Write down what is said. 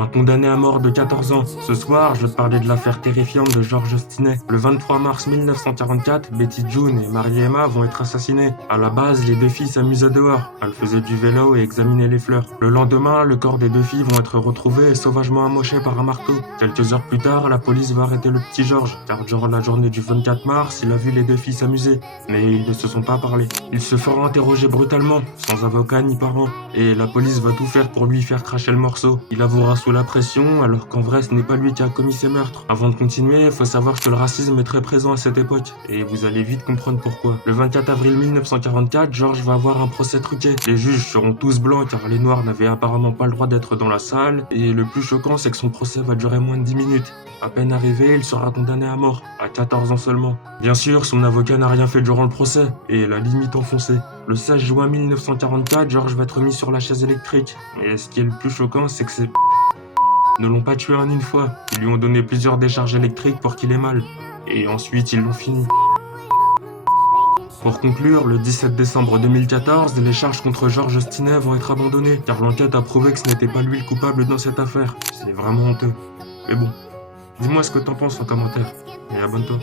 Un condamné à mort de 14 ans. Ce soir, je vais te parler de l'affaire terrifiante de Georges Stinet. Le 23 mars 1944, Betty June et Marie-Emma vont être assassinées. À la base, les deux filles s'amusaient dehors. Elles faisaient du vélo et examinaient les fleurs. Le lendemain, le corps des deux filles vont être retrouvés et sauvagement amochés par un marteau. Quelques heures plus tard, la police va arrêter le petit Georges, car durant la journée du 24 mars, il a vu les deux filles s'amuser. Mais ils ne se sont pas parlé. Il se fera interroger brutalement, sans avocat ni parents. Et la police va tout faire pour lui faire cracher le morceau. Il avouera sous la pression, alors qu'en vrai ce n'est pas lui qui a commis ces meurtres. Avant de continuer, il faut savoir que le racisme est très présent à cette époque, et vous allez vite comprendre pourquoi. Le 24 avril 1944, Georges va avoir un procès truqué. Les juges seront tous blancs car les noirs n'avaient apparemment pas le droit d'être dans la salle, et le plus choquant c'est que son procès va durer moins de 10 minutes. À peine arrivé, il sera condamné à mort, à 14 ans seulement. Bien sûr, son avocat n'a rien fait durant le procès, et la limite enfoncée. Le 16 juin 1944, Georges va être mis sur la chaise électrique. Et ce qui est le plus choquant, c'est que ces ne l'ont pas tué en une fois. Ils lui ont donné plusieurs décharges électriques pour qu'il ait mal. Et ensuite, ils l'ont fini. Pour conclure, le 17 décembre 2014, les charges contre Georges Stinet vont être abandonnées, car l'enquête a prouvé que ce n'était pas lui le coupable dans cette affaire. C'est vraiment honteux. Mais bon, dis-moi ce que t'en penses en commentaire, et abonne-toi.